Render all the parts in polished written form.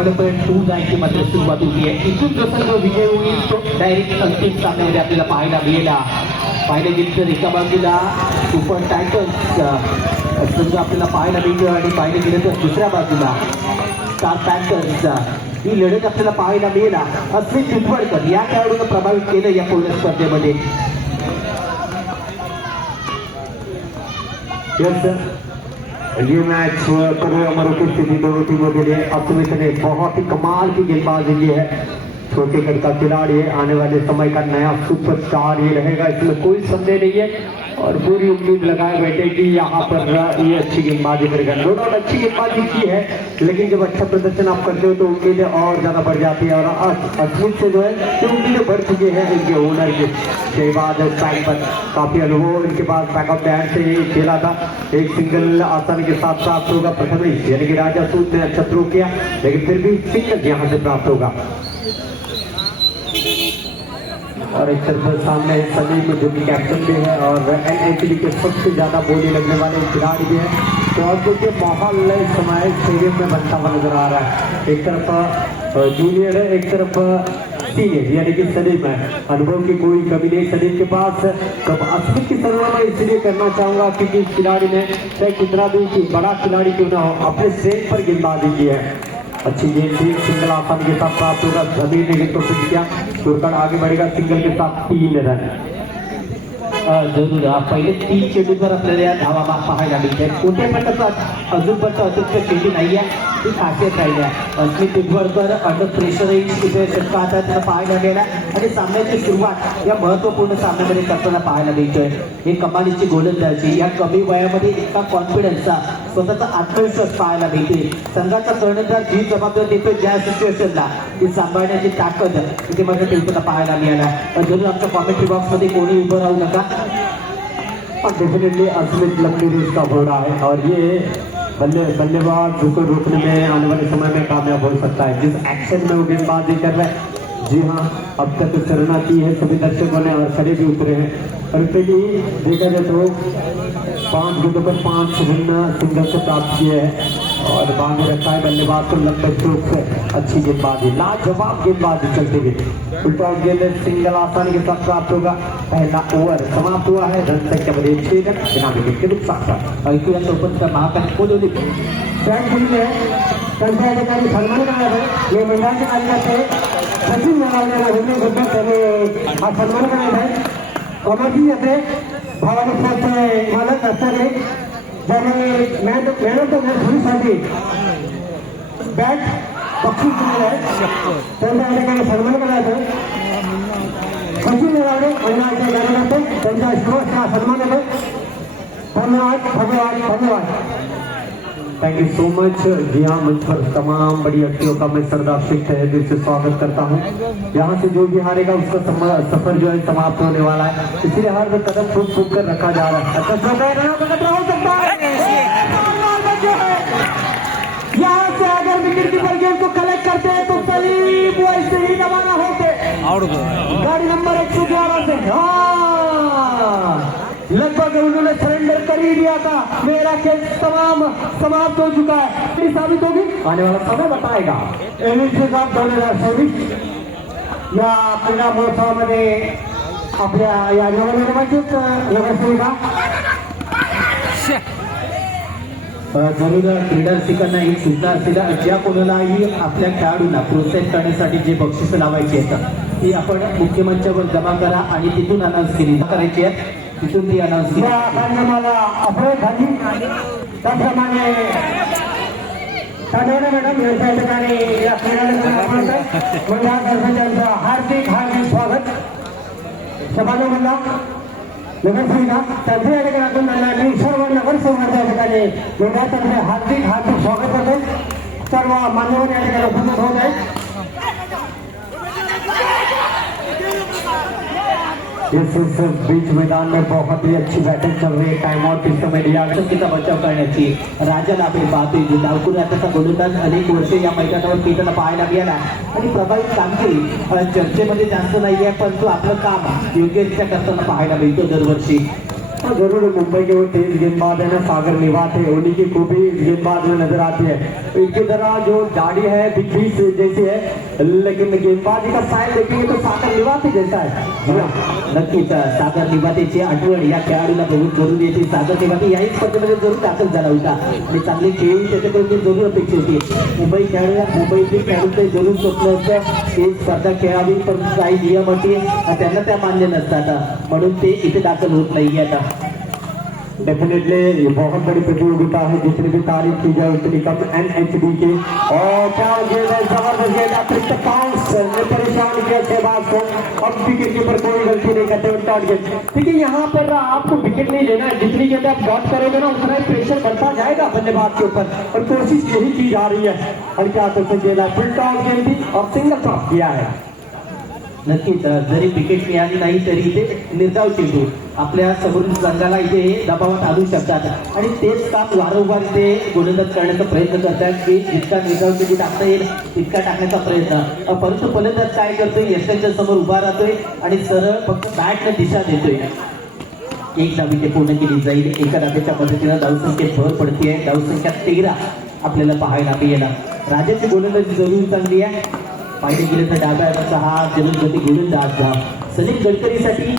1.29 मध्ये सुरुवात होती आहे. इथून जसं जो विजय होईल तो डायरेक्ट अंतिम सामन्यामध्ये आपल्याला पाहायला मिळेल. पाहिलं गेलं तर एका बाजूला सुपर टायटन्स संघ आपल्याला पाहायला मिळतो आणि पाहिलं गेलं तर दुसऱ्या बाजूला स्टार पॅन्थर्स ही लढत आपल्याला पाहायला मिळेल. अश्विन पिंपळकर या खेळाडूनं प्रभावित केलं या पूर्ण स्पर्धेमध्ये. ये मैच करो अमरों की स्थिति दोनों टीमों के लिए अश्विन ने बहुत ही कमाल की गेंदबाजी की है. छोटे कद का खिलाड़ी है, आने वाले समय का नया सुपरस्टार ये रहेगा, इसमें कोई संदेह नहीं है. और पूरी उम्मीद लगाए बैठे कि यहाँ पर ये अच्छी गेंदबाजी करेगा. दोनों अच्छी गेंदबाजी की है, लेकिन जब अच्छा प्रदर्शन आप करते हो तो उम्मीदें और ज्यादा बढ़ जाती है. और अश्विन से जो है ये उम्मीदें बढ़ चुकी हैं इनके ओनर के. शहबाज स्ट्राइक पर काफी अनुभव इनके पास, बैकअप बैट से खेला था. एक सिंगल आसानी के साथ प्राप्त होगा प्रथमेश यानी कि राजा सूद ने अच्छा थ्रो किया, लेकिन फिर भी सिंगल यहाँ से प्राप्त होगा. और एक तरफ सामने सलीम जो कि कैप्टन भी है और एनएचडी के सबसे ज्यादा बोली लगने वाले खिलाड़ी भी है. तो अब देखिए माहौल इस समय स्टेडियम में बनता हुआ नजर आ रहा है. एक तरफ जूनियर है, एक तरफ सीनियर यानी कि सलीम है. अनुभव की कोई कमी नहीं सलीम के पास. कब अश्विन की सराहना मैं इसलिए करना चाहूंगा क्योंकि इस खिलाड़ी ने चाहे कितना भी बड़ा खिलाड़ी क्यों ना हो अपने सेट पर गेंदबाजी की है. अच्छी गेंद थी, सिंगल आसान के साथ प्राप्त होगा. जमीन ने गेंद को फिट किया, सुरकड़ आगे बढ़ेगा सिंगल के साथ 3 रन. जरूर पहिले 3 चेंडूंवर आपल्याला या धावा पाहायला मिळते. कोणत्याही प्रकारचा अजूनपर्यंत अतिरिक्त चेंडू नाही आहे, ही खासियत राहिली आहे. अश्विन पिंपळकर अंडर प्रेशरही तिथे षटका आता त्यांना पाहायला मिळाला आणि सामन्याची सुरुवात या महत्त्वपूर्ण सामन्यामध्ये करताना पाहायला मिळतोय. ही कमालीची गोलंदाजी, या कमी वयामध्ये इतका कॉन्फिडन्सचा स्वतःचा आत्मविश्वास पाहायला मिळते. संघाचा कर्णधार जी जबाबदारी देतोय ज्या सिच्युएशनला ती सांभाळण्याची ताकद इथे माझ्या टीमला पाहायला मिळाला. जरूर आमच्या कॉमेंट्री बॉक्समध्ये कोणी उभं राहू नका. और डेफिनेटली अश्विन लंबी रेस का घोड़ा है और ये बल्लेबाज को रोकने में आने वाले समय में कामयाब हो सकता है. जिस एक्शन में वो गेंदबाजी कर रहे हैं, जी हाँ, अब तक सराहना की है सभी दर्शकों ने और खड़े भी उतरे हैं. और पहले देखा जाए तो 5 गेंदों पर 5 रन सिंगल से प्राप्त किए हैं और बांध रखा है बल्लेबाज को लंबे स्ट्रोक से. अच्छी गेंदबाजी, लाजवाब गेंदबाजी चलती हुई. उल्टा गेंद सिंगल आसानी के साथ प्राप्त होगा. पहला ओवर समाप्त हुआ है. रन संख्या मध्ये 6 रन बिना विकेट के नुकसान. ऐकूया सोबत महाकाली कोलोली त्यांच्या ठिकाणी सन्मान करण्यात आहे. हे मंडळाचे कार्यकर्ते सचिन नावाला होण्याबद्दल त्याने हा सन्मान करण्यात आहे. कमाची येते भावाने स्वतः मालक असणारे ज्याने मॅन ऑफ द मॅच होण्यासाठी बॅट बक्षीस दिलेलं आहे, त्यांच्या ठिकाणी सन्मान करण्यात आहे. सचिन नावाने मंडळाचे कार्यकर्ते त्यांचा सर्वस्व सन्मान आहे. धन्यवाद धन्यवाद धन्यवाद. Thank you so much. जी हाँ, मंच पर तमाम बड़ी हस्तियों का मैं सरदार सिंह तहे दिल से स्वागत करता हूँ. यहाँ से जो भी हारेगा उसका सफर जो है समाप्त होने वाला है, इसीलिए हर कदम फूक फूक कर रखा जा रहा है. यहाँ से अगर विकेट कीपर गेंद को कलेक्ट करते हैं तो सलीम वैसे ही रवाना होते गाड़ी नंबर 111 से. हाँ, लगभग उन्होंने सरेंडर कर ही दिया था. मेरा खेल तमाम समाप्त हो चुका है. साबित होगी आने वाला समय बताएगा. 2026 या क्रीडा महोत्सवामध्ये आपल्या या नवनिर्वाचित नगरसेविका जरूर क्रीडा रसिकांना एक सूचना असेल, ज्या कोणालाही आपल्या खेळाडूंना प्रोत्साहित करण्यासाठी जे बक्षिसं लावायची आहेत ती आपण मुख्य मंचावर जमा करा आणि तिथून अनाऊन्स केली करायची आहे. तिथून ती अनाऊन्स केली. मला अपडेट झाली त्याप्रमाणे साधारण मॅडम यांच्या ठिकाणी या क्रीडार्थ्यांचं हार्दिक हार्दिक स्वागत. सभागृहाला नगरसेविका त्यांच्या या ठिकाणी मी सर्व नगरसेवकांच्या ठिकाणी मंडळातर्फे हार्दिक हार्दिक स्वागत करतो. सर्व मान्यवर या ठिकाणी उपस्थित होत आहेत. इस बीच मैदान में बहुत ही अच्छी बैटिंग चल रही है. टाइम आउट इस समय लिया शक्तीचा बचाव करण्याची राजा लाभे पाहतोय. जो डावकूर राजाचा गोलंदाज अनेक वर्षे या मैदानावर पीठाला पाहायला मिळाला आणि प्रभावित कामगिरी चर्चेमध्ये जास्त नाहीये, पण तो आपलं काम योग्यरित्या करताना पाहायला मिळतो दरवर्षी. हाँ जरूर, मुंबई के वो तेज गेंदबाज है ना सागर निवात है, उन्हीं की खूबी इस गेंदबाज में नजर आती है। इनकी तरह जो दाढ़ी है बिग बीस जैसी है, लेकिन गेंदबाजी का स्टाइल देखेंगे तो सागर निवाती जैसा है। नक्कीच सागर निवातेची आठवण या खेळाडूला बघून जरूर येते. सागर निवाते याही स्पर्धेमध्ये जरूर दाखल झाला होता आणि चांगली खेळी त्याच्याकडून जरूर अपेक्षा होती. मुंबईतील खेळाडूचे जरूर स्वप्न असतं की स्पर्धा खेळावी, पण काही नियम अटी त्यांना त्या मान्य नसतात, म्हणून ते इथे दाखल होत नाही आता. डेफिनेटली ये बहुत बड़ी प्रतियोगिता है, जितनी भी तारीफ की जाए उतनी कम NHD की। और क्या गेंद है, जबरदस्त गेंद, अतिरिक्त बाउंस ने परेशान किया शहबाज को। अब विकेट कीपर कोई गलती नहीं करते, डॉट गेंद। देखिए यहाँ पर आपको विकेट नहीं लेना है, जितनी गेंद आप डॉट करोगे ना उतना ही प्रेशर बढ़ता जाएगा बल्लेबाज के ऊपर, और कोशिश यही की जा रही है। हल्के हाथों से गेंद है, फुल टॉस गेंद थी और सिंगल टॉप किया है। नक्कीच जरी विकेट मिळाली नाही तरी इथे निर्धाव चेंडू आपल्या समोरील संघाला इथे दबावात आणू शकतात आणि तेच काम वारंवार इथे गोलंदाज करण्याचा प्रयत्न करतात की जितका निर्धाव चेंडू टाकता येईल तितका टाकण्याचा प्रयत्न, परंतु फलंदाज काय करतोय, यशाच्या समोर उभा राहतोय आणि सरळ फक्त बॅटने दिशा देतोय. एक धाव इथे पूर्ण केली जाईल. एका धावेच्या मदतीनं धावसंख्येत भर पडते. धावसंख्या 13 आपल्याला पाहायला मिळेल. राजाची गोलंदाजी जरूर चांगली आहे. पाहिजे गेले तर डाव्या हाताचा हा जलदगती गोलंदाज सलीम गडकरीसाठी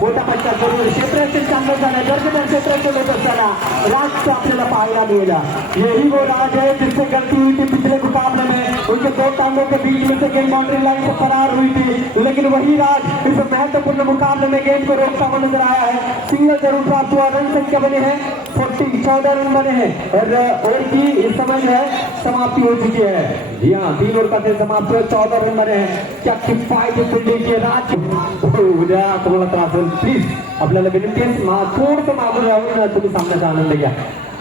मोठा फटका करून क्षेत्ररक्षण चांगलं झालं. दर्शक क्षेत्ररक्षण होत असताना राजचं आपल्याला पाहायला मिळाला. यही वो राज है जिससे गलती हुई थी पिछले मुकाबले में, उनके दो टांगों के बीच में से गेंद बाउंड्री लाइन से फरार हुई थी, लेकिन वही राज इस महत्वपूर्ण मुकाबले में गेंद को रोकता हुआ नजर आया है। सिंगल जरूर प्राप्त हुआ, रन संख्या बने हैं 14 रन बने हैं और ओवर की इस समय जो है समाप्ति हो चुकी है। जी हाँ, 3 ओवर का खेल समाप्त हुआ, 14 रन बने हैं। क्या किफायती फील्डिंग के राज, उद्या तुम्हाला त्रास होईल, प्लीज आपल्याला विनंती आहे थोडंसं मागून राहून तुम्ही सामन्याचा आनंद घ्या।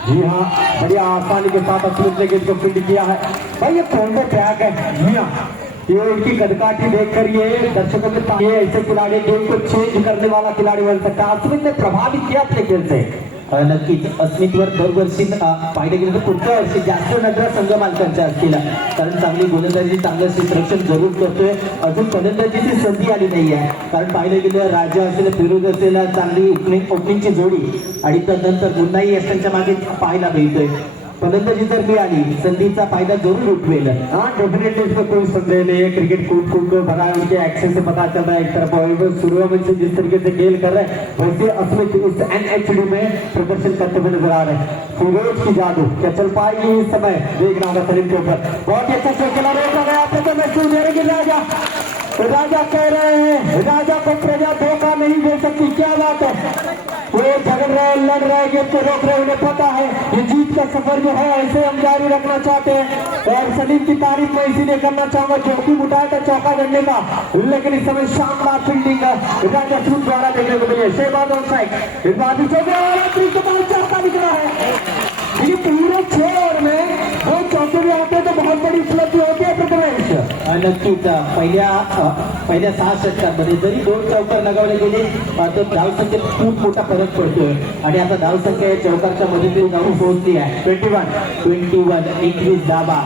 जी हाँ, बढ़िया आसानी के साथ अश्विन ने गेंद को फील्ड किया है। भाई ये कॉम्बो ट्रैक है। जी हाँ, ये इनकी कदकाठी देखकर ये दर्शकों के पास ऐसे खिलाड़ी गेम को चेंज करने वाला खिलाड़ी बन सकता है। अश्विन ने प्रभावित किया अपने खेल से। नक्कीच अस्मितवर दरवर्षी पाहिजे गेलं तर पुढच्या वर्षी जास्त नजरा संघ मालकांच्या असतील, कारण चांगली गोलंदाजी चांगलं क्षेत्ररक्षण जरूर करतोय. अजून फलंदाजीची संधी आली नाही आहे, कारण पाहिलं गेलं राजा असेल फिरोज असेल चांगली ओपनिंगची जोडी आणि त्यानंतर पुन्हाही यशांच्या मागे पाहायला मिळतोय. फलंदाजी जर मिळाली संधीचा फायदा जरूर उठवेल. हाँ डेफिनेटली, इसमें कोई संदेह नहीं है। क्रिकेट कूद कूद कर भरा है, उनके एक्शन से पता चल रहा है। एक तरफ बॉलीवुड सूर्यवंशी से जिस तरीके से खेल कर रहे हैं, वैसे अस्मित इस NHD में प्रदर्शन करते हुए नजर आ रहे हैं। फिरोज की जादू क्या चल पाएगी इस समय, देखना होगा सलीम के ऊपर। बहुत ही अच्छा शो खेला, रोका गया तो महसूस करेंगे राजा। राजा कह रहे हैं राजा को प्रजा धोखा नहीं दे सकती। क्या बात है, वो झगड़ रहे, लड़ रहे, गेम को रोक रहे, उन्हें पता है ये जीत का सफर जो है ऐसे हम जारी रखना चाहते हैं। और सलीम की तारीफ मैं इसीलिए करना चाहूंगा, जोखिम उठाया था चौका करने का, लेकिन इस समय शानदार फील्डिंग राजा सूद द्वारा देखने को मिली है। शहबाज ऑन साइड, इस बार चौका दिख रहा है। ये पूरे 6 ओवर में 2 चौके भी आते तो बहुत बड़ी उपलब्धि होती है प्रथमेश। नक्कीच पहिल्या 6 षटकांमध्ये जरी 2 चौकार लगावले गेले तर धावसंख्येत खूप मोठा फरक पडतोय आणि आता धावसंख्या चौकारच्या मदतीने जाऊन पोहोचली आहे 21 धावा.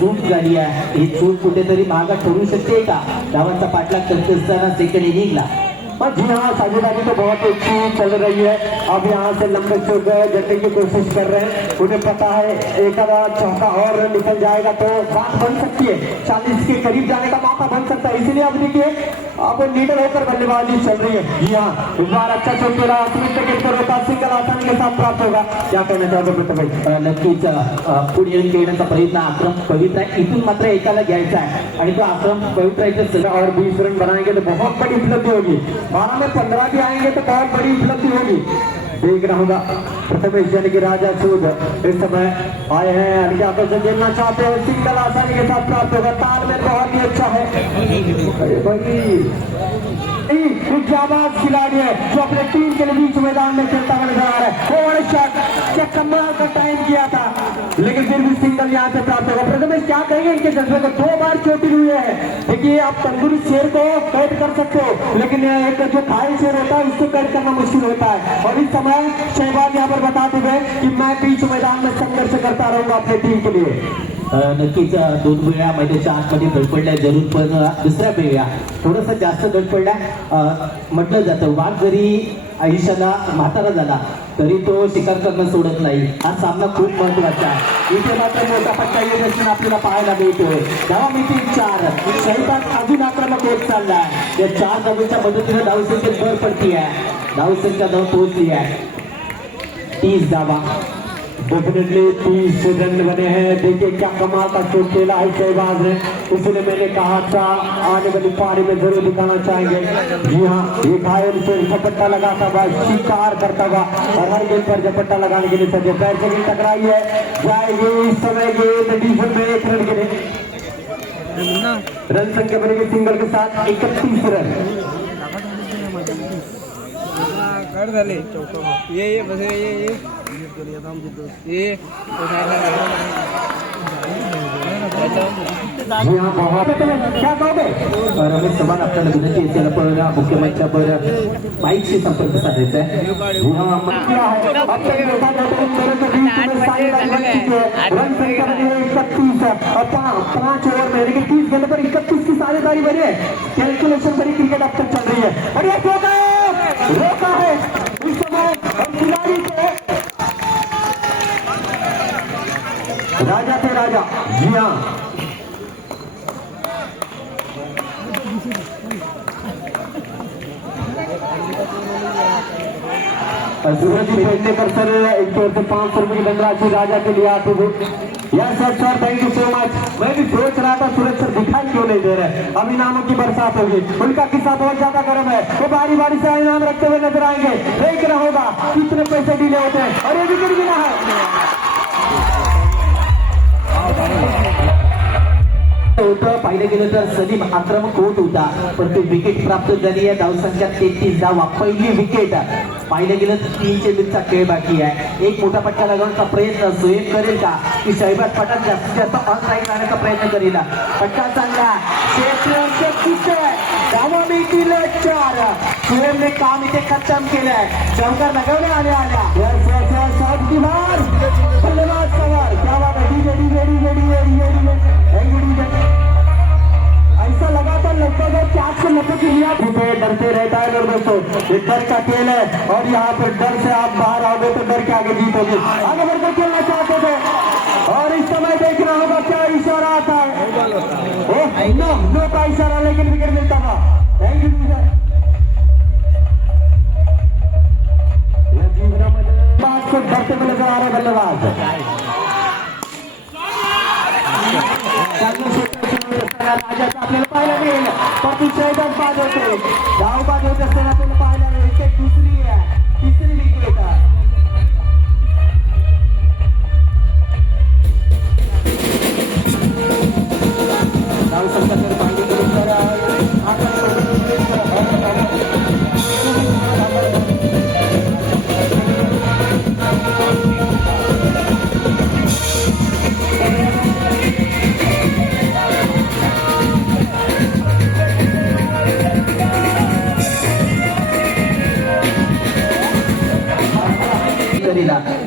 चूक झाली आहे, ही चूक कुठेतरी मागा ठरू शकते का? धावांचा पाठलाग करत असताना सेकंड इनिंगला जी हाँ, साझेदारी तो बहुत अच्छी चल रही है। अब यहाँ से लंबे चौक जड़ने की कोशिश कर रहे हैं, उन्हें पता है एक आधा चौका और निकल जाएगा तो बात बन सकती है, 40 के करीब जाने का मौका बन सकता है। इसलिए अब देखिए अब लीडर होकर बल्लेबाजी चल रही है। जी हाँ, इस बार अच्छा चौक खेला, सिंगल आसानी के साथ प्राप्त होगा। क्या कहना चाहते प्रथम? नक्कीच पुढे खेळण्याचा प्रयत्न आक्रम पवित्र आहे. इथून मात्र एकाला घ्यायचा आहे आणि तो आक्रम पवित्रायचं और 20 रन बनाएंगे तो बहुत बड़ी उपलब्धि होगी। 12 में 15 भी आएंगे तो बहुत बड़ी उपलब्धि होगी। देखना होगा प्रथमेश यानी कि राजा सूद इस समय आए हैं, हल्के हाथों से खेलना चाहते हैं, सिंगल आसानी के साथ प्राप्त होगा। तालमेल बहुत ही अच्छा है। जाबाज खिलाड़ी है जो अपने टीम के लिए बीच मैदान में खेलता हुआ नजर आ रहा है। ओवर शॉट क्या कमाल का टाइम किया था, लेकिन फिर भी सिंगल यहाँ से प्राप्त होगा। प्रथमेश क्या कहेंगे इनके जज्बे को? 2 बार चोटिल हुए हैं। देखिए आप तंदूरी शेर को कैद कर सकते हो, लेकिन एक जो घायल शेर होता है उसको कैद करना मुश्किल होता है। और इस समय शहबाज यहाँ पर बताते हुए कि मैं बीच मैदान में संघर्ष करता रहूंगा अपनी टीम के लिए। नक्कीच 2 वेळा मैदानाच्या आतमध्ये धडपडल्या जरूर, पण दुसऱ्या वेळा थोडंसं जास्त धडपडल्या म्हटलं जातं. वाघ जरी आयुष्याला म्हातारा झाला तरी तो शिकार करणं सोडत नाही. हा सामना खूप महत्वाचा आहे. इथे मात्र मोठा पट्टा येत असताना आपल्याला पाहायला मिळतोय. धावा मिळतील 4. शैतान अजून आक्रमक होत चाललाय. या 4 धावांच्या मदतीने धावसंख्येत भर पडती आहे. धावसंख्या धाव पोहोचली आहे 30 धावा. डेफिनेटली 30 रन बने हैं. देखिए क्या कमाल का शॉट खेला है शहबाज ने, इसलिए मैंने कहा था आने वाली पारी में जरूर दिखाना चाहेंगे. जी हाँ, ये घायल से झपट्टा लगाता हुआ शिकार करता हुआ और हर गेंद पर झपट्टा लगाने के लिए सजे. पैर से गेंद टकराई है, जाएगी इस समय गेंद डीजल में 1 रन के लिए. रन संख्या बनेगी सिंगल के साथ 31 रन. ये बस ये जी हाँ, बहुत क्या कहोगे. रमेश चव्हाण आपल्याला विनंती असेल पण मुख्यमंत्र्यावर बाईकशी संपर्क साधायचा आहे. जी हाँ, क्या है अब तक देखा जाए तो मेरे को 20 में सारी रन बन चुके हैं. रन संख्या बनी है 31 और 5 ओवर में, लेकिन 30 गेंद पर 31 की साझेदारी बनी है. कैलकुलेशन बड़ी क्रिकेट अब तक चल रही है और ये रोका है इस समय खिलाड़ी थे राजा थे राजा. जी हाँ, सूरज पेडणेकर सर एक तरफ से 500 रुपए की धनराशि राजा के लिए आते थे. Yes sir, thank you so much. मैं भी सोच रहा था सूरज सर दिखाई क्यों नहीं दे रहे. अब इनामों की बरसात होगी. उनका किस्सा बहुत ज्यादा गर्म है. वो बारी बारी से इनाम रखते हुए नजर आएंगे. देखना होगा कितने पैसे डीले होते हैं. और ये विकेट गिरा है. होतं पाहिलं गेलं तर सलीम आक्रमक होत होता पण ती विकेट प्राप्त झाली आहे. धावसंख्या 33 धावा. पहिली विकेट. पाहिलं गेलं तर 3 चेंडूचा खेळ बाकी आहे. एक मोठा पट्टा लगावण्याचा प्रयत्न सुहेब करेल का की शहबाज पठाण जास्तीत जास्त ऑन साईड जाण्याचा प्रयत्न करेल. पट्टा चांगला धावा मिळतील 4. सुहेबने काम इथे खतम केलंय. चौकार लगावण्या आल्या धन्यवाद सवार. क्या बात है. ऐसा लगातार लगता है कि आपको लपक लिया डरते रहता है लोग दोस्तों. ये डर का खेल है और यहाँ पर डर से आप बाहर आओगे तो डर के आगे जीतोगे. आगे बढ़कर खेलना चाहते थे और इस समय देखना होगा क्या इशारा आता है. नो का इशारा, लेकिन विकेट मिलता था. Thank you sir. बात को डरते हुए नजर आ रहे बल्लेबाज. राजाचा आपल्याला पाहायला मिळेल पण ती शहबाज बाद होते. धाव बाद होत असताना आपल्याला पाहायला मिळेल. तिसरी विकेट. धावसंख्या जर पाहिली गेली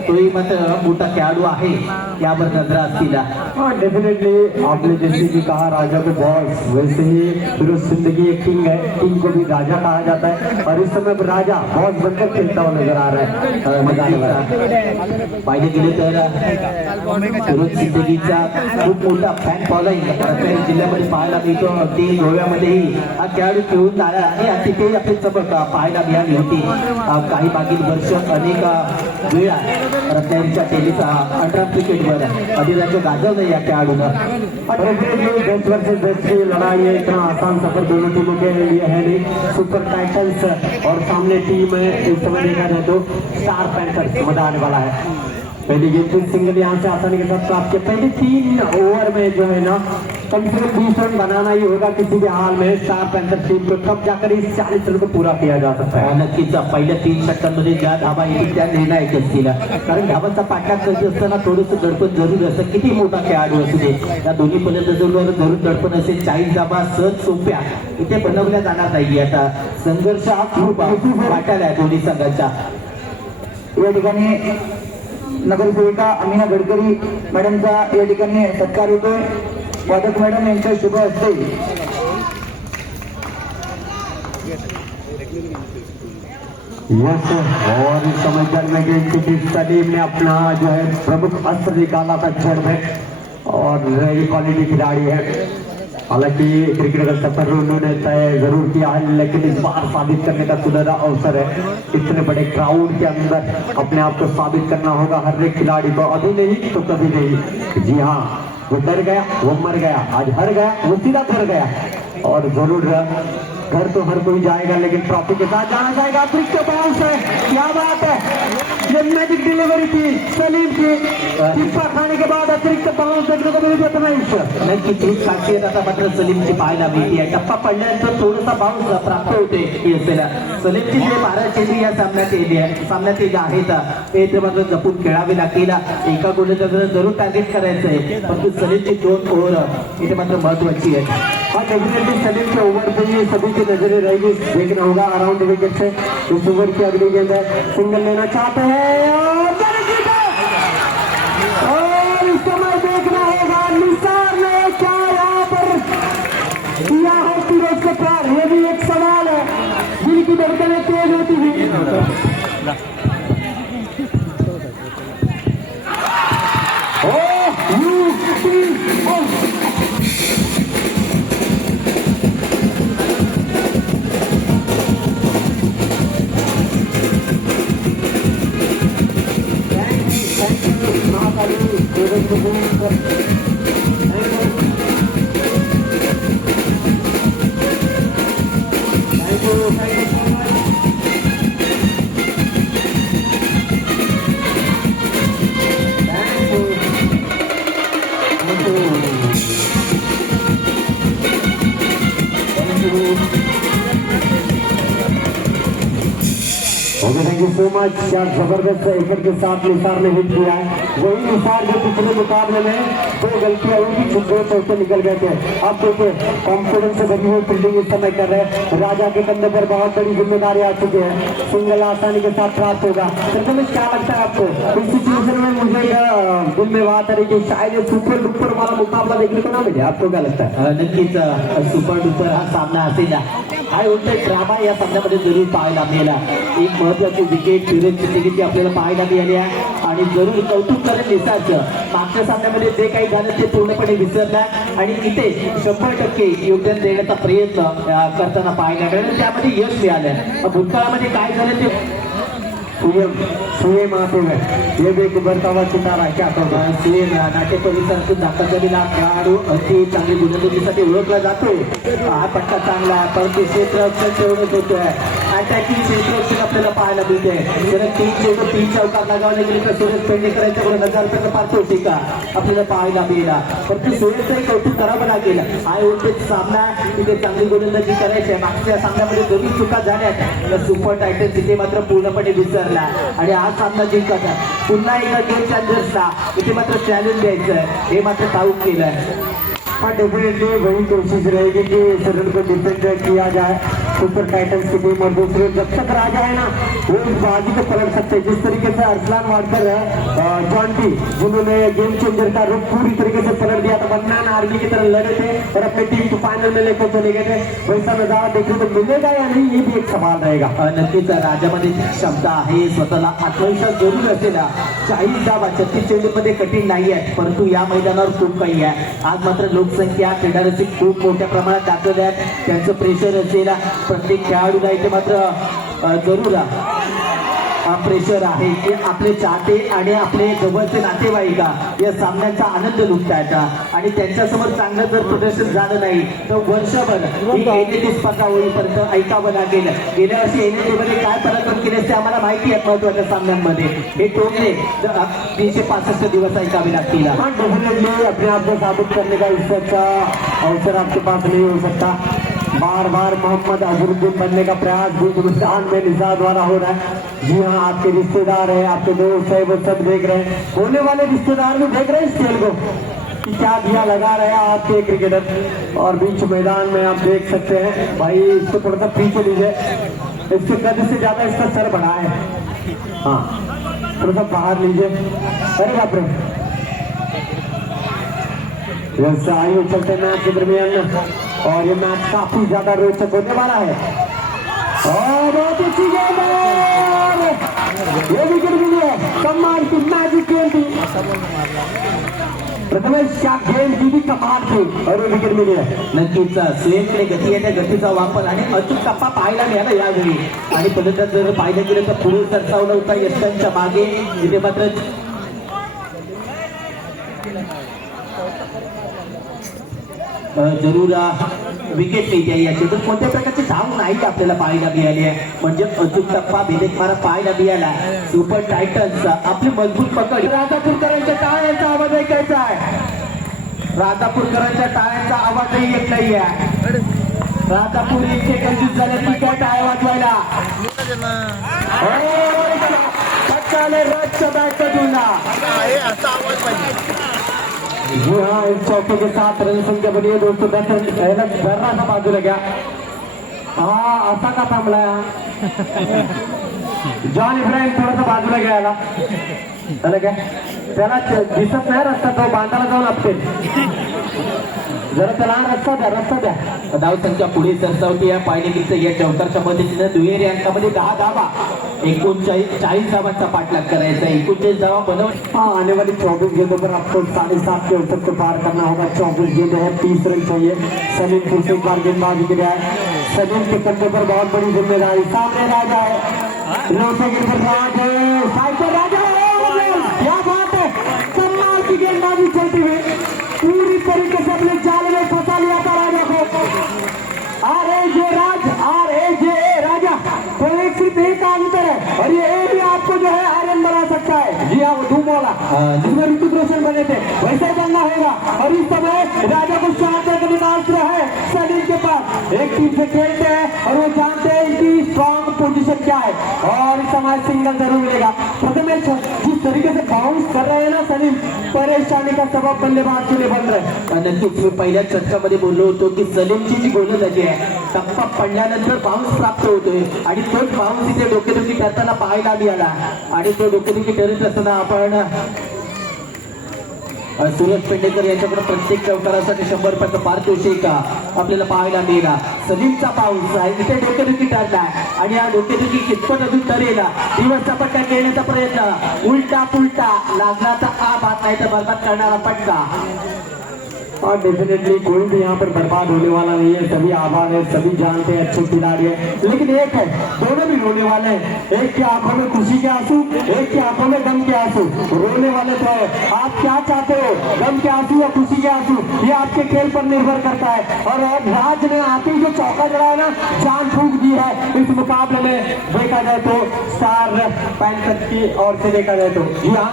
तोही मात्र मोठा खेळाडू आहे यावर नजर असतील. डेफिनेटली आपने जैसे कि कहा राजा को बॉस, वैसे ही फिरोज जिंदगी एक किंग है. किंग को भी राजा कहा जाता है और इस समय राजा बॉस बनकर खेलता हुआ नजर आ रहा है. पाहिजे गेले तर फिरोज जिंदगीचा खूप मोठा फॅन फॉलोईंग रत्नागिरी जिल्ह्यामध्ये पाहायला मिळतो. ते गोव्यामध्येही हा खेळाडू खेळून आला आणि तिथेही आपली चमक पाहायला मिळाली होती. काही मागील वर्ष अनेक वेळा रत्नागिरीच्या टेनिस 18 क्रिकेटवर अधिराज्य गाजवलं या खेळाडूनं. 10 वर्सेस 10 की लड़ाई है. इतना आसान सफर दोनों टीमों के लिए है नहीं. सुपर टाइटल्स और सामने टीम है. इस समय देखा जाए तो स्टार पैंथर्स मजा आने वाला है. पहली गेंद सिंगल यहाँ से आसानी के साथ प्राप्त किया. पहले 3 ओवर में जो है ना कम से कम 20 रन बनाना ही होगा किसी भी हाल में स्टार पैंथर टीम को, तब जाकर इस 40 रन को पूरा किया जा सकता है. नक्कीच पहिल्या 3 षटकांमध्ये ज्या धावा येतील त्या निर्णायक असतील. कारण धावांचा पाठलाग करत असताना थोडंसं दडपण जरूर असतं. किती मोठा खेळाडू असू दे या दोन्ही फलंदाजांवर धरून दडपण असेल. 40 धावा सहज सोप्या इथे बनवल्या जाणार नाही. आता संघर्ष हा खूप वाटायला आहे दोन्ही संघांच्या. या ठिकाणी नगरसेविका अमीना गडकरी मॅडमचा या ठिकाणी सत्कार होतोय. वादक मॅडम यांच्या शुभ हस्ते यस, और इस समय जड़ में गेंद की थी, सलीम ने अपना जो है प्रमुख अस्त्र निकाला था जड़ में, और रही क्वालिटी खिलाड़ी है। हालांकि क्रिकेट का सफर उन्होंने तय जरूर किया है, लेकिन इस बार साबित करने का सुनहरा अवसर है। इतने बड़े क्राउड के अंदर अपने आप को साबित करना होगा हर एक खिलाड़ी को, अभी नहीं तो कभी नहीं। जी हाँ, वो डर गया वो मर गया, आज हार गया वो सीधा घर गया, और जरूर घर तो हर कोई जाएगा, लेकिन ट्रॉफी के साथ जाना चाहेगा। अतिरिक्त बाउंस है, क्या बात है, ये मैजिक डिलीवरी थी सलीम की, टिप्पा खाने के बाद अतिरिक्त बाउंस देखने को मिली होता नाही। नक्कीच ही खासियत आता मात्र सलीमची पाहायला मिळते आहे. टप्पा पडल्यानंतर थोडासा बाउन्स प्राप्त होते PSLला. सलीमची जे 12 चेंडू या सामन्यात येत आहेत ते इथे मात्र जपून खेळावे लागतील. एका गोलंदाजाला जरूर टार्गेट करायचं आहे, परंतु सलीमची 2 ओव्हर इथे मात्र महत्वाची आहे. हाँ, डेफिनेटली सलीम के ओवर पे ये सभी की नजरें रहेगी, देखना होगा अराउंड विकेट से इस ओवर की अगली गेंद है, सिंगल लेना चाहते हैं और इस समय देखना होगा निसार ने क्या यहाँ पर दिया है फिरोज के प्यार, ये भी एक सवाल है, दिल की धड़कनें तेज होती हुई। Thank you so much. क्या जबरदस्त विकेट के साथ निसार ने हिट किया है, वही निसार जो पिछले मुकाबले में 2 गलतियां हुई थी, 2 चौके निकल गए थे। अब देखिए कॉन्फिडेंस से भरी हुई फील्डिंग इस समय कर रहे हैं, राजा के कंधे पर बहुत बड़ी जिम्मेदारी आ चुकी है, सिंगल आसानी के साथ प्राप्त होगा। तो क्या लगता है आपको इस सिचुएशन में? मुझे दिल में बात आ रही कि शायद ये सुपर डुपर वाला मुकाबला देखने को ना मिले, आपको क्या लगता है? नक्कीच सुपर डुपर हा सामना असेल. काय होतंय, ड्रामा या सामन्यामध्ये जरूर पाहायला मिळाला. एक महत्वाची विकेट फिरोज चिंदगीची आपल्याला पाहायला मिळाली आहे, आणि जरूर कौतुक करेल निसारचं. मागच्या सामन्यामध्ये जे काही झालं ते पूर्णपणे विसरलं, आणि इथे 100% योगदान देण्याचा प्रयत्न करताना पाहायला मिळालं, त्यामध्ये यश मिळालं. भूतकाळामध्ये काय झालं ते सुयम आते हुए ये भी एक उभरता हुआ सितारा है, क्या कहूँगा? सुयम नाट्य परिसरातून दाखल झालेला खेळाडू अति चांगली गोलंदाजीसाठी ओळखला जातो. हा पट्टा चांगला, परंतु क्षेत्ररक्षण तेवढंच होतोय. अटॅकिंग क्षेत्ररक्षण आपल्याला पाहायला मिळते. जर 3 चौकार लगावले गेले तर सुरेश पेडणेकरांच्याकडून 1000 रुपयाचा पारितोषिक का आपल्याला पाहायला मिळाला. परंतु सुरेशचंही कौतुक करावं लागेल. हाय व्होल्टेज सामना, तिथे चांगली गोलंदाजी करायची आहे. मागच्या सामन्यामध्ये दोन्ही चुका झाल्या, सुपर टायटन्स तिथे मात्र पूर्णपणे विसरला, आणि हा सामना जिंकत पुन्हा एकदा गेम चॅलेंजर्सला इथे मात्र चॅलेंज द्यायचं, हे मात्र ठाऊक केलंय. हाँ, डेफिनेटली वही कोशिश रहेगी कि शरण को डिफेंड किया जाए सुपर टाइटन्स की टीम, और दूसरे जब तक राजा है ना वो इस बाजी को पलट सकते हैं। जिस तरीके से अरसलान वाडकर है, जॉन्टी जिन्होंने गेम चेंजर का रुख पूरी तरीके से पलट दिया था, बदनान आर्मी की तरह लड़े थे और अपनी टीम को फाइनल में लेकर चले गए थे, वैसा नजारा देखने को मिलेगा या नहीं, ये भी एक सवाल रहेगा. नक्कीच राजामध्ये क्षमता आहे, स्वतःला आत्मविश्वास जरूर असेल. 40 धावा 36 चेंडूमध्ये कठीण नाही आहे, परंतु या मैदानावर खूप काही आहे. आज मात्र लोकसंख्या क्रीडारसिक खूप मोठ्या प्रमाणात दाखल आहेत, त्यांचं प्रेशर असेल. प्रत्येक खेळाडूला इथे मात्र जरूर प्रेशर आहे की आपले चाहते आणि आपले जवळचे नातेवाईक या सामन्याचा आनंद लुटतायत, आणि त्यांच्यासमोर चांगलं जर प्रदर्शन झालं नाही तर वर्षभर ही एनएटी स्पर्धा होईपर्यंत ऐकावं लागेल. गेल्या वर्षी एनएटी मध्ये काय पराक्रम केले ते आम्हाला माहिती आहे. महत्वाच्या सामन्यांमध्ये हे टोमणे 365 दिवस ऐकावे लागतील. डेफिनेटली अपने आप को साबित करने का इससे अच्छा अवसर आपके पास नहीं हो सकता. बार बार मोहम्मद अजहरुद्दीन बनने का प्रयास हिंदुस्तान में निसार द्वारा हो रहा है. जी हाँ, आपके रिश्तेदार है, आपके दोस्त है, वो सब देख रहे हैं, होने वाले रिश्तेदार भी देख रहे हैं इस खेल को कि क्या दिया लगा रहे हैं आपके क्रिकेटर. और बीच मैदान में आप देख सकते हैं, भाई इसको थोड़ा सा पीछे लीजिए, इसके कद से ज्यादा इसका सर बड़ा है. हाँ, थोड़ा सा बाहर लीजिए. अरे बाप रे, आइए चलते मैच के दरमियान, और ये मैच काफी ज्यादा रोचक होने वाला है. बहुत अच्छी गेंद है, ये विकेट मिली है, कमाल की मैजिक गेंद थी प्रथमेश, क्या गेंद की भी कमाल थी और ये विकेट मिली है. नक्कीच स्वेमकडे गती आहे, त्या गतीचा वापर आणि अचूक टप्पा पाहायला मिळाला यावेळी. आणि फलंदाज जर पाहिलं गेलं तर पुढे सरसावला होता यशांच्या मागे. तिथे मात्र जरूर विकेट मिळते या क्षेत्रात. कोणत्या प्रकारची धाव नाही आपल्याला पाहायला मिळाली आहे. म्हणजे अचूक टप्पा भेदक मारा पाहायला मिळाला. सुपर टायटन्स आपली मजबूत पकड. राजापूरकरांच्या टाळ्यांचा आवाज ऐकायचा आहे. राजापूरकरांच्या टाळ्यांचा आवाजही येत नाहीये. राजापूर इतके कंजूस झाले की काय टाळ्या वाजवायला. रथ बॅटमधून जी हाँ, इस चौके के साथ रन संख्या बनी है दोस्तों. जरा सा बाजूला घ्या. हा असा का थांबलाय जॉन इब्राहिम, थोडासा बाजूला घ्यायला त्याला काय, त्याला दिसत नाही रस्ता, तो बांधाला जाऊन आपटेल. जरा त्याला रस्ता द्या. धाव संख्या पुढे सरसावती आहे. पाहिली की या चौकारच्या मदतीने दुहेरी अंकामध्ये 10 धावा, 39 धावांचा पाठलाग करायचा. 39 धावा बनव. हाँ, आने वाली 24 गेंदों पर आपको 7.5 के अवसर को पार करना होगा. 24 गेंद है, 30 रन चाहिए. सलीम फिर से एक बार गेंदबाजी के लिए आए. सलीम के कंधे पर बहुत बड़ी जिम्मेदारी. सामने राजा है, नौसे गेंद पर राजा है, साइड पर राजा है. क्या बात है, कमाल की गेंदबाजी चलती हुई पूरी तरीके से अपने जाल में फंसा लिया था राजा को. राजा तो सिर्फ एक अंतर है और ये भी आपको जो है आयरन बना सकता है. जी हाँ, वो धूम वाला जिसमें ऋतिक रोशन बने थे वैसे बनना होगा. और इस समय राजा को शानदार अधिकार है सलीम के पास. एक टीम से खेलते हैं और वो जानते हैं इनकी स्ट्रॉन्ग पोजीशन क्या है और इस समय सिंगल जरूर मिलेगा. प्रथमेश जिस तरीके से बाउंस कर रहे हैं ना सलीम, परेशानी का सबब बल्लेबाज के लिए बन रहे हैं. नक्कीच मी पहिल्या चर्चामध्ये बोललो होतो की सलीमची जी गोलंदाजी आहे, टप्पा पडल्यानंतर बाउन्स प्राप्त होतोय आणि तोच बाउन्स इथे डोकेदुखी करताना पाहायला मिळाला. आणि तो डोकेदुखी करत असताना आपण सुरेश पेंडेकर यांच्याकडे प्रत्येक चौकारासाठी 100 रुपयाचा पारितोषिक आपल्याला पाहायला मिळाला. सलीमचा पाऊस आहे इथे डोकेदुखी ठरलाय आणि हा डोकेदुखी कितपत अजून ठरेल दिवसचा पट्टा देण्याचा प्रयत्न. उलटा पुलटा लागला तर बात नाही तर बरबाद करणारा पटका. और डेफिनेटली कोई भी यहाँ पर बर्बाद होने वाला नहीं है. सभी आबाद है, सभी जानते हैं अच्छे खिलाड़ी है. लेकिन एक है, दोनों भी रोने वाले हैं. एक की आंखों में खुशी के आंसू, एक की आंखों में गम के आंसू. रोने वाले तो है. आप क्या चाहते हो, गम के आंसू या खुशी के आंसू, ये आपके खेल पर निर्भर करता है. और राज ने आते ही जो चौका जड़ा है ना, जान फूंक दी है इस मुकाबले में. देखा जाए तो स्टार पैंथर्स की ओर से देखा जाए तो जी हाँ,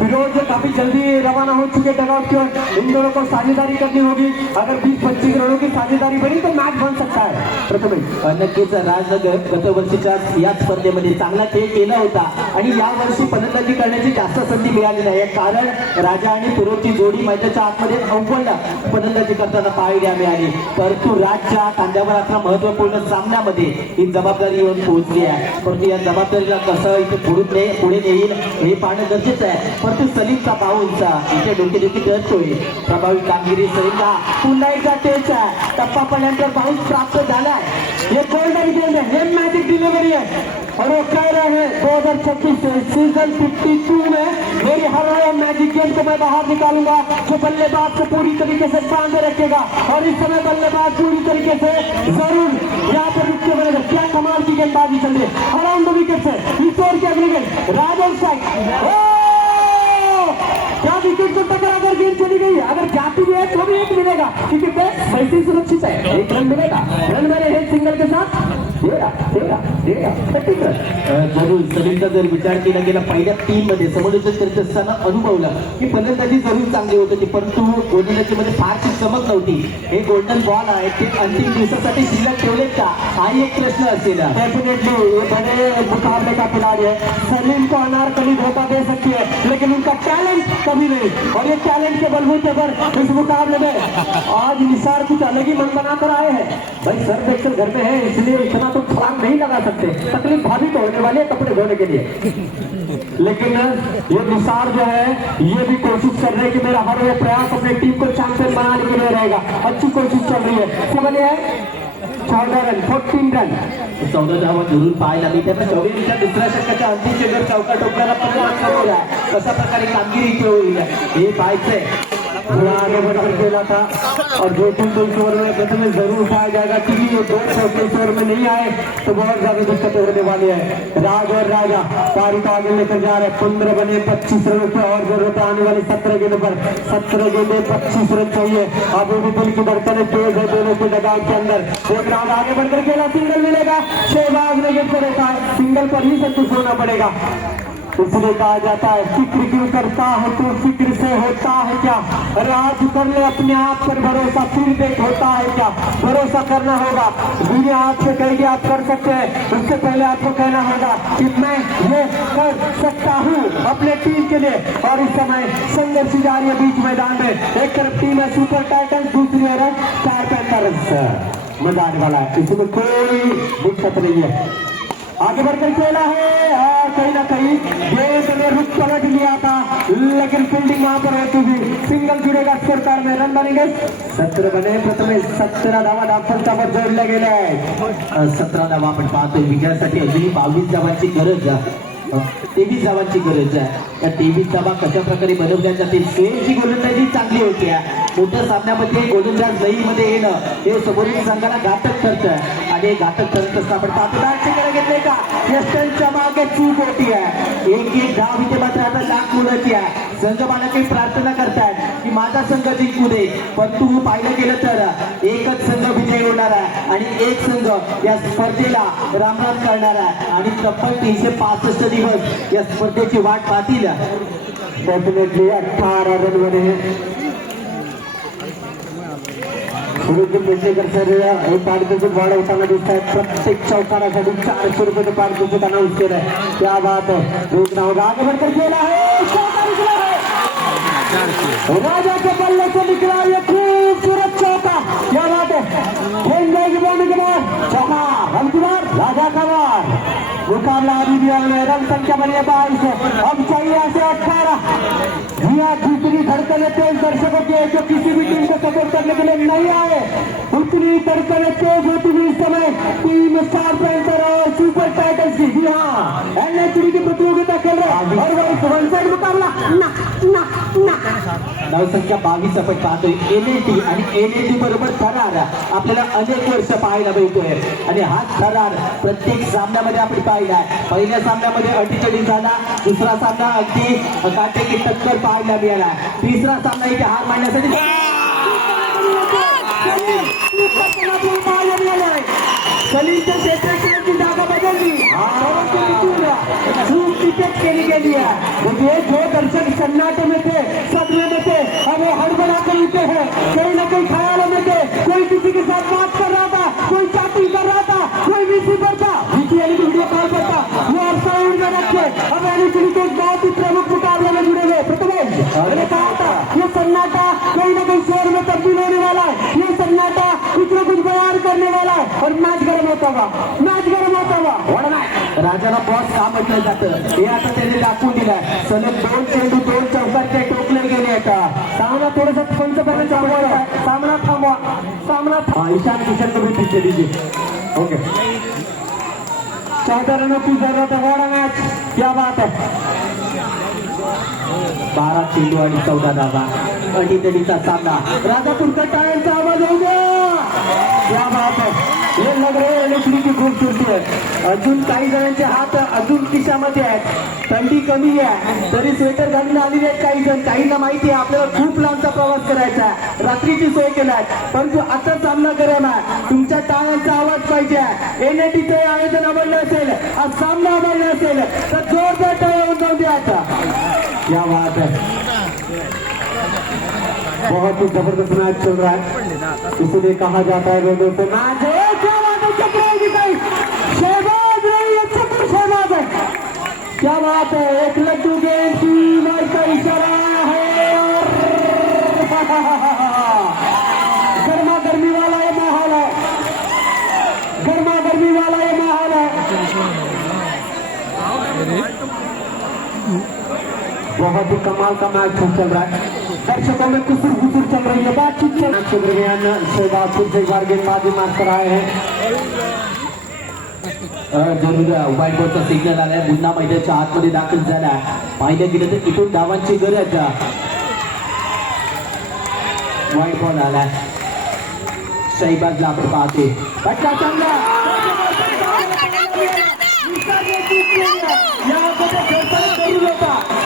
फिरोज काफी जल्दी रवाना हो चुके डगआउट की ओर. इन दोनों को साझेदारी करनी होगी. अगर 20-25 रनों की साझेदारी बनी तो मैच बन सकता है. प्रथमेश नक्कीच राज गत वर्षीच्या या स्पर्धेमध्ये चांगला खेळ केला होता आणि या वर्षी फलंदाजी करण्याची जास्त संधी मिळाली नाही. कारण राजा आणि फिरोजची जोडी मैदानाच्या आतमध्ये अव्वल फलंदाजी करताना पाहायला मिळाली. परंतु राजच्या खांद्यावर आता महत्वपूर्ण सामन्यामध्ये ही जबाबदारी येऊन पोहोचली आहे. परंतु या जबाबदारीला कसं इथे पुढे नेईल हे पाहणं गरजेचं आहे. परंतु सलीमचा बाऊलचा इथे डोकेदुखी ठरतोय. प्रभावी कामगिरी सलीमला पुन्हा एकदा तेच आहे. टप्पा पडल्यानंतर बाउन्स प्राप्त झालाय. ये गोल्डन गेंद है, ये मैजिक डिलीवरी है और वो कह रहे हैं 2026 सीजन 52 में मेरी हर मैजिक गेंद को मैं बाहर निकालूंगा जो बल्लेबाज को पूरी तरीके से बांधे रखेगा. और इस समय बल्लेबाज पूरी तरीके से जरूर यहाँ पर रुक के बनेगा. क्या कमाल की गेंदबाजी चल रही है around the wicket say. Is over की अगली गेंद राजन साइड, क्या विकेट को टक्कर अगर गेंद चली गई, अगर जाती भी है तो भी एक मिलेगा क्योंकि बेस्ट वैसे सुरक्षित है. एक रन मिलेगा. रन मेरे हेड सिंगल के साथ 13 जरूर सलीमचा जर विचार केला गेला पहिल्या 3 मध्ये समालोचन करत असताना अनुभवलं की फलंदाजी जरूर चांगली होत होती, परंतु गोलंदाजीमध्ये फारशी चमक नव्हती. हे गोल्डन बॉल आहे ते अंतिम दिवसासाठी शिल्लक ठेवलेत का, हाही एक प्रश्न असेल. डेफिनेटली ये बड़े मुकाबले का खिलाड़ी है. सलीम को अनारकली धोखा दे सकती है लेकिन उनका टैलेंट कभी नहीं. और ये टैलेंट के बलबूते पर इस मुकाबले में आज निसार कुछ अलग ही मन बनाकर आए हैं. भाई सर देखकर घर में है इसलिए इतना तो छलांग नहीं लगा सकते. तकलीफ भाभी तो होने वाली है कपड़े धोने के लिए. लेकिन ये निसार जो है ये भी कोशिश कर रहे हैं कि मेरा हर वो प्रयास अपने टीम को चैंपियन बनाने के लिए रहेगा. अच्छी कोशिश चल रही है. समझ है 14 रन 14 रन 14 धावा जरूर पाहायला मिळते. पण जवळच्या दुसऱ्या षटकाच्या अंतिम चेंडूवर चौका टोकल्याला पण कशा प्रकारे कामगिरी इथे होईल हे पाहायचंय. थोड़ा आगे बढ़कर खेला था और दो तीन ओवर में प्रथम जरूर उठाया जाएगा क्योंकि ये 2 चौथे ओवर में नहीं आए तो बहुत ज्यादा दिक्कत होने वाली है। राज और राजा पारी को आगे लेकर जा रहे हैं। 15 बने 25 रन पे और जरूरत है आने वाली 17 गेंद पर। 17 गेंदे 25 रन चाहिए। अभी भी दिल की धड़कनें तेज है दोनों के दगाव के अंदर। एक राउंड आगे बढ़कर खेला, सिंगल मिलेगा। शहबाज ने गेंद पर रखा है, सिंगल पर ही संतुष्ट होना पड़ेगा। इसलिए कहा जाता है फिक्र क्यों करता है तो फिक्र से होता है क्या। राज कर ले अपने आप पर भरोसा, फिर देख होता है क्या। भरोसा करना होगा। दुनिया आपसे कहेगी आप कर सकते हैं, उससे पहले आपको कहना होगा कि मैं ये कर सकता हूँ अपने टीम के लिए। और इस समय संघर्ष जारी है बीच मैदान में। एक तरफ टीम है सुपर टाइटन, दूसरी है स्टार पैंथर्स। मजा आने वाला है, इसमें कोई दिक्कत नहीं है। आगे बढ़कर खेला है और कहीं ना कहीं गेंद ने रुख पलट लिया था, लेकिन फील्डिंग वहां पर होती हुई सिंगल जुड़ेगा स्कोर कार्ड में। रन बनेंगे 17 बने, प्रथम 17 धावा धावपंचावर जोडल्या गेल्या आहेत। 17 धावा आपण पाहतोय. विजयासाठी अजूनही 22 धावांची गरज आहे, 23 धावांची गरज आहे. या 23 धावा कशा प्रकारे बनवल्या जातील. स्वेची गोलंदाजी चांगली होती. मोठ्या सामन्यामध्ये गोलंदाज लईमध्ये येणं हे समोरील संघाला घातक ठरतं आणि घातक ठरत असतं. आपण पाहतो डायरेक्टकडे घेतले का यष्टनच्या मागे चूक होती आहे. एक धाव इथे मात्र आता लाख मुलाची आहे. संघ मालक प्रार्थना करतायत की माझा संघ जिंकू दे, परंतु पाहिलं गेलं तर एकच संघ विजयी होणार आहे आणि एक संघ या स्पर्धेला रामराम करणार आहे आणि तब्बल 365 दिवस या स्पर्धेची वाट पाहतील. डेफिनेटली 18 रन बने हैं। सुरेश पेंडेकर सर एक पारितोषिक वाढवताना दिसत आहेत. प्रत्येक चौकारासाठी 400 रुपये पारितोषिक अनाउन्स केलं आहे. क्या बात है, देखना होगा। आगे बढ़कर खेला है, चौका निकला है, राजा के बल्ले से निकला ये खूबसूरत चौका। क्या बात है, खेल जाएगी बॉलिंग के बाद चौका, रन की बार, राजा का बार। मुकाबला अभी भी है, रन संख्या बनी है 22। अब चाहिए ऐसे 18। यहाँ दूसरी धड़कने तेज दर्शकों की जो किसी भी टीम को सपोर्ट करने के लिए नहीं आए, उतनी धड़कने तेज होती हुई इस समय टीम स्टार पैंथर और सुपर टाइटंस की। जी हाँ, एनएचडी की प्रतियोगिता खेल रहे हैं और वो वन साइड मुकाबला ना ना ना। धावसंख्या 22 आपण पाहतोय. एनएटी आणि एनएटी बरोबर थरार आपल्याला अनेक वर्ष पाहायला मिळतोय आणि हा थरार प्रत्येक सामन्यामध्ये आपण पाहिलाय. पहिल्या सामन्यामध्ये 48 झाला, दुसरा सामना अगदी काटेकी टक्कर पाहायला मिळाला, तिसरा सामना इथे हार मानण्यासाठी सलीमच्या क्षेत्राची जागा बदलली, टिकट केली गेली है। मुझे जो दर्शक सन्नाटे में थे, सदमे में थे, अब वो हड़बड़ा कर उठे हैं, कहीं ना कहीं ख्यालों में थे। कोई किसी के साथ बात कर रहा था, कोई चैटिंग कर रहा था, कोई वीसी पर था, वीडियो कॉल पर था, वो अब साउंड में रखे। अब एनएचडी के बहुत ही प्रमुख मुकाबले में जुड़े हुए प्रथमेश, मैंने कहा था ये सन्नाटा कहीं ना कहीं शोर में तब्दील होने वाला है। ये सन्नाटा कुछ न कुछ बयान करने वाला है और मैच गर्म होता हुआ, मैच गर्म होता हुआ। राजाला बॉस का म्हटलं जातं हे आता त्यांनी दाखवून दिलं. सलग 2 चेंडू 2 चौकारचे टोकले गेले आता. सामना थोड़ा सा पंचपर्यंत थांबवायचा आहे. सामना थांबवा, सामना ईशान किशन को भी पीछे दीजिए. ओके, 14 रनों की जरूरत है, बड़ा मैच। क्या बात है, 12 चेंडू आणि 14 धावा. अडीतडीचा सामना. राजापूरचा टायरचा आवाज होगा। क्या बात है, हे लग रहे एनएचडी की खूबसूरती है। अजून काही जणांचे हात अजून खिशामध्ये आहेत. थंडी कमी आहे तरी स्वेटर घालून आलेले आहेत काही जण. काहींना माहिती आहे आपल्याला खूप लांबचा प्रवास करायचा आहे, रात्रीची सोय केलाय, परंतु आता सामना गरम आहे. तुमच्या टाळ्यांचा आवाज पाहिजे. एनएटीचे आयोजन आवडलं असेल, आज सामना आवडला असेल तर जोरदार टाळ्या उंचावून द्या आता. क्या बात है, बहुत ही जबरदस्त मैच चल रहा है, इसलिए कहा जाता है लोगों से मैच है। क्या बात है, चक्र होगी कहीं, शहबाज नहीं है, चक्र शहबाज है। क्या बात है, एक लड्डू गेंद की मार का इशारा है और गर्मा गर्मी वाला ये माहौल है, गर्मा गर्मी वाला ये माहौल है। बहुत ही कमाल का मैच चल रहा है। दर्शकों में कुसुर घुसुर चल रही है, बातचीत चल रही है। के दरमियान शहबाज फिर से एक बार गेंदबाजी मारकर आए हैं। जरूर व्हाईट बॉलचा सिग्नल आलाय, पुन्हा मैदानाच्या आतमध्ये दाखल झाला. पाहिलं गेलं तर इथून धावांची गरज. व्हाईट बॉल आलाय, शहबाजला आपण पाहते. फटका चांगला,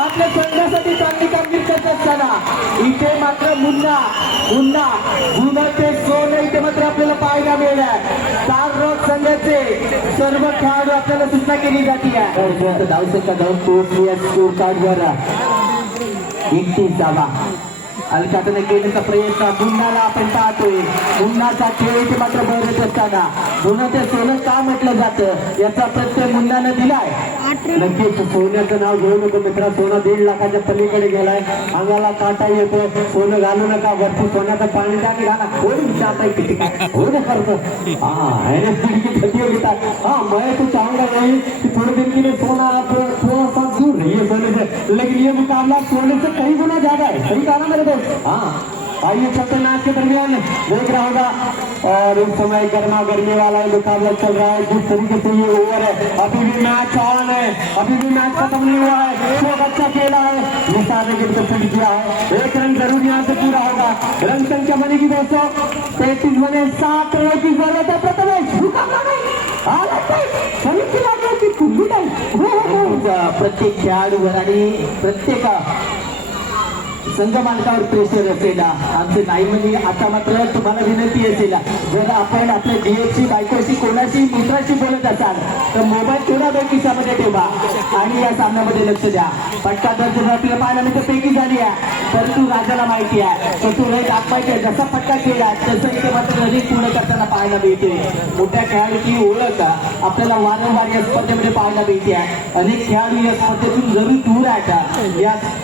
आपल्या संघासाठी चांगली कामगिरी करत असताना इथे मात्र मुन्ना जुनं ते सोनं इथे मात्र आपल्याला पाहायला मिळालं. स्टार रॉक संघाचे सर्व खेळाडू आपल्याला सूचना केली जाते. धावसंख्या जाऊन पोहोचली या स्कोर कार्डवर 31 धावा. अलकाटने केलेला प्रयत्न, मुन्नाला आपण पाहतोय. मुन्नाचा खेळ इथे मात्र बरत असताना जुनं ते सोनं का म्हटलं जातं याचा प्रत्यय मुन्नानं दिलाय. नक्कीच सोन्याचं नाव घेऊ नको मित्रा, सोनं 1.5 लाखाच्या पलीकडे गेलाय. अंगाला काटा येतो, सोनं घालू नका, वरती सोन्याचं पाणी टाकी घाला. कोणी विचारताय किती काय हो ना करतो. हाँ मैं तो चाहूंगा नहीं कि थोड़े दिन के लिए सोना थोड़ा सा दूर रहिए सोने से, लेकिन ये मुकाबला सोने से कई गुना ज्यादा है. सही कहा ना मेरे दोस्त. हाँ आइए चलते मैच के दरमियान देख रहा होगा और इस समय गर्मा गर्मी वाला ये मुकाबला चल रहा है. जिस तरीके से ये ओवर है, अभी भी मैच ऑन है, अभी भी मैच खत्म नहीं हुआ है. खूब अच्छा खेला है, निशान ने गिर फील्ड किया है. 1 रन जरूर यहाँ से पूरा होगा. रन संख्या बनेगी दोस्तों 33 बने, 7 रनों की जरूरत है. प्रथमेश मुकाबला नहीं प्रत्येक खेळाडूवर आणि प्रत्येक संघ मालकावर प्रेशर असेल. आमचं नाही म्हणजे आता मात्र तुम्हाला विनंती असेल, जर आपण आपल्या जीएफची बायकोशी कोणाशी मित्राशी बोलत असाल तर मोबाईल थोडा वेळ खिशामध्ये ठेवा आणि या सामन्यामध्ये लक्ष द्या. फटका जर आपल्याला पाहायला मी तर पैकी झाली आहे, तर तू राजाला माहिती आहे तर तू रन दाखवायचे. जसा फटका केला तसं इथे मात्र रनिंग पूर्ण करताना पाहायला मिळते. मोठ्या खेळाडूची ओळख आपल्याला वारंवार या स्पर्धेमध्ये पाहायला मिळते आहे. अनेक खेळाडू या स्पर्धेतून जरूर दूर आहेत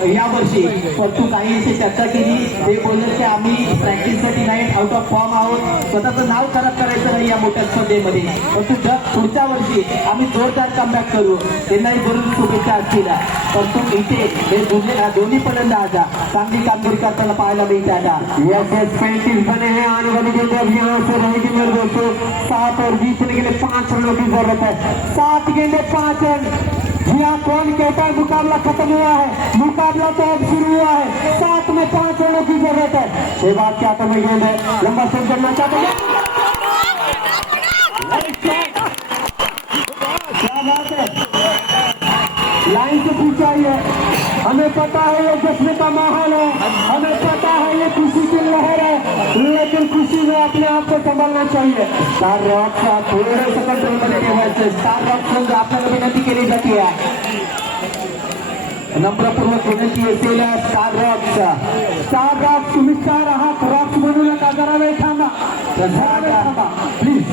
या वर्षी, पण तू काही इथे चर्चा केली, ते बोलले की आम्ही प्रॅक्टिससाठी नाही, आउट ऑफ फॉर्म आहोत, स्वतःचं नाव खराब करायचं नाही या मोठ्या स्पर्धेमध्ये. पण तू पुढच्या वर्षी आम्ही जोरदार कमबॅक करू, त्यांनाही जरूर शुभेच्छा असतील. पण तू इथे हे दोन्ही फलंदाज चांगली कामगिरी करताना पाहायला मिळते. आता यस 35 बने हैं. आने वाली गेंद अब यहाँ से रहेगी मेरे दोस्तों 7 और जीतने के लिए 5 रनों की जरूरत है. 7 गेंदे 5 रन. यहाँ कौन कहता है मुकाबला खत्म हुआ है? मुकाबला तो अब शुरू हुआ है. 7 में 5 रनों की जरूरत है. शहबाज क्या में गेंद है, लंबा शॉट करना चाहते हैं. क्या बात है, लाइन से पीछे आई है. हमें पता है ये जश्न का माहौल है, हमें पता है ये खुशी की लहर है, लेकिन खुशी में अपने आप को संभालना चाहिए. स्टार रॉक थोडंसं कंट्रोलमध्ये ठेवायचं. स्टार रॉक संघ आपल्याला विनंती केली जाते आहे, नम्रपूर्वक विनंती असेल स्टार रॉक तुम्ही स्टार आहात, रॉक्स म्हणू नका. जरा वेळ थांबा, प्लीज.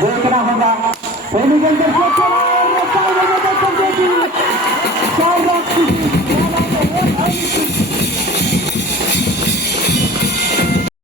देखना होगा पहली गेंद